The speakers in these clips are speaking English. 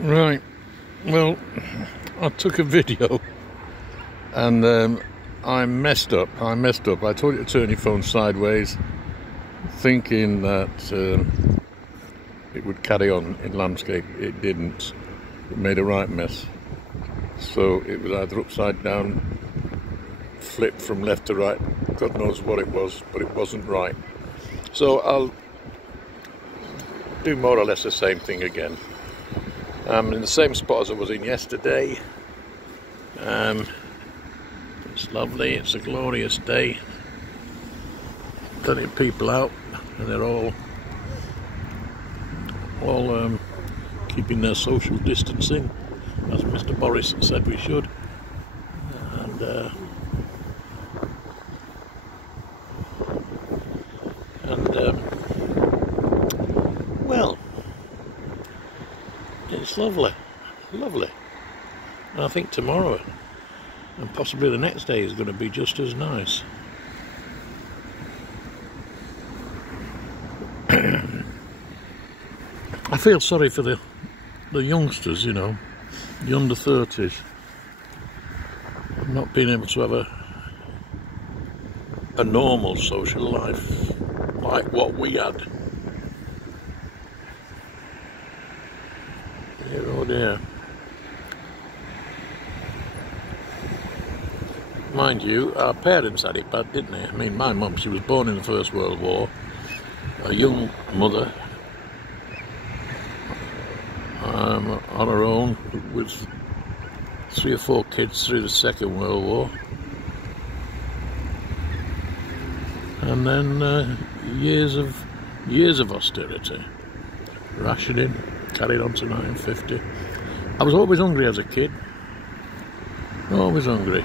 Right, well, I took a video and I messed up. I told you to turn your phone sideways, thinking that it would carry on in landscape. It didn't. It made a right mess. So it was either upside down, flipped from left to right, God knows what it was, but it wasn't right. So I'll do more or less the same thing again. I'm in the same spot as I was in yesterday. It's lovely, it's a glorious day. Plenty of people out, and they're all keeping their social distancing, as Mr. Boris said we should. Well, it's lovely. And I think tomorrow and possibly the next day is going to be just as nice. I feel sorry for the youngsters, you know, the under 30s, not being able to have a normal social life like what we had. Dear, oh dear. Mind you, our parents had it bad, didn't they? I mean, my mum, she was born in the First World War, a young mother, on her own, with 3 or 4 kids through the Second World War. And then years of austerity, rationing, carried on to 1950. I was always hungry as a kid, always hungry.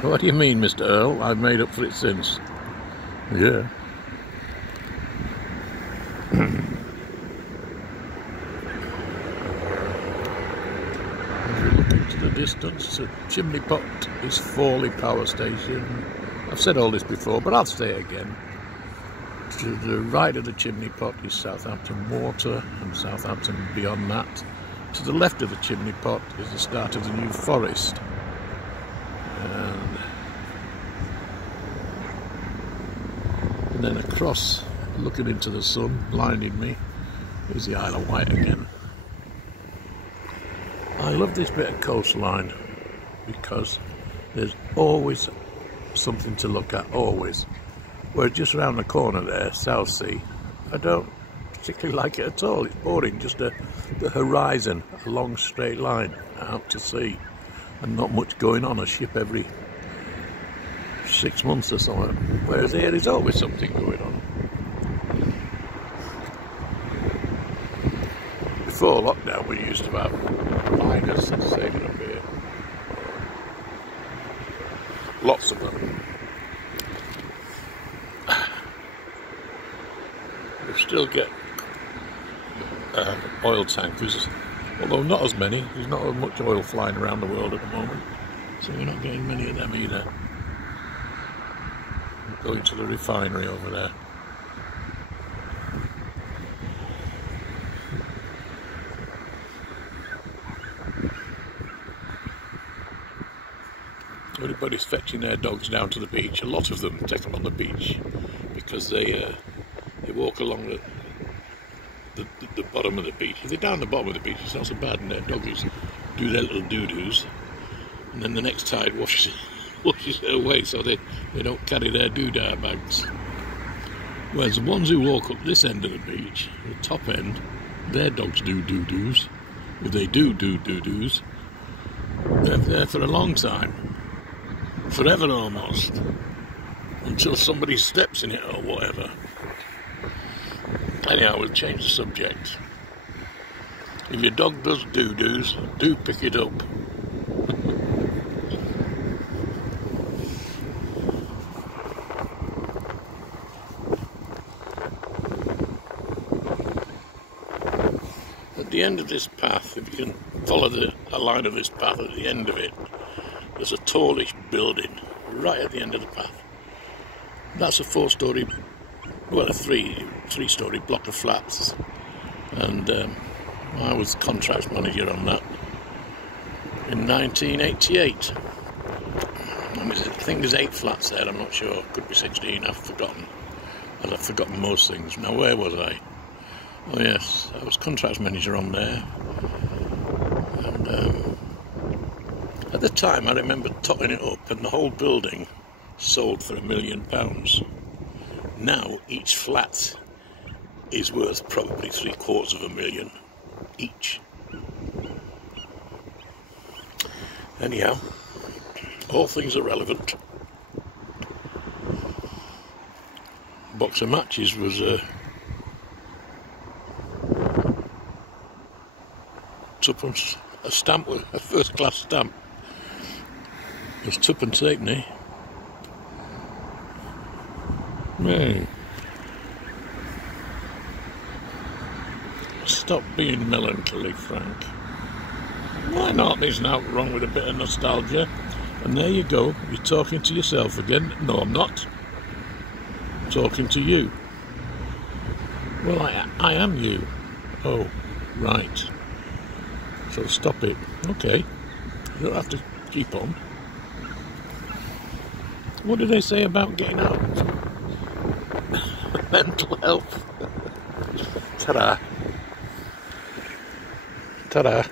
What do you mean, Mr. Earl? I've made up for it since. Yeah. If you look into the distance, the Chimney Pot is Fawley Power Station. I've said all this before, but I'll say it again. To the right of the Chimney Pot is Southampton Water, and Southampton beyond that. To the left of the Chimney Pot is the start of the New Forest. And then across, looking into the sun, blinding me, is the Isle of Wight again. I love this bit of coastline because there's always something to look at, always. Whereas just around the corner there, Southsea, I don't particularly like it at all. It's boring, just the horizon, a long straight line out to sea, and not much going on, a ship every 6 months or so. Whereas here there's always something going on. Before lockdown we used to have liners sailing up here. Lots of them. We still get oil tankers, although not as many. There's not as much oil flying around the world at the moment, so we're not getting many of them either. Going to the refinery over there. Everybody's fetching their dogs down to the beach. A lot of them take them on the beach because they walk along the bottom of the beach. If they're down the bottom of the beach, it's not so bad, and their doggies do their little doo-doos, and then the next tide washes it away, so they don't carry their doodah bags. Whereas the ones who walk up this end of the beach, the top end, their dogs do doo-doos. If they do doo-doos, they're there for a long time, forever almost, until somebody steps in it or whatever. Anyhow, we'll change the subject. If your dog does doo-doos, do pick it up. At the end of this path, if you can follow the line of this path, at the end of it, there's a tallish building right at the end of the path. That's a 4-storey, well, a three-storey block of flats. and I was contracts manager on that in 1988. I think there's 8 flats there, I'm not sure, could be 16, I've forgotten. I've forgotten most things. Now, where was I? Oh yes, I was contracts manager on there, and at the time I remember totting it up, and the whole building sold for £1 million. Now each flat is worth probably £750,000 each. Anyhow, all things are relevant. Box of matches was twopence a stamp, a first class stamp. It was twopence halfpenny. Man, stop being melancholy, Frank. Why not? There's nothing wrong with a bit of nostalgia. And there you go, you're talking to yourself again. No, I'm not. I'm talking to you. Well, I am you. Oh, right. So stop it. Okay. You don't have to keep on. What do they say about getting out? Mental health. Ta-da. Ta-da.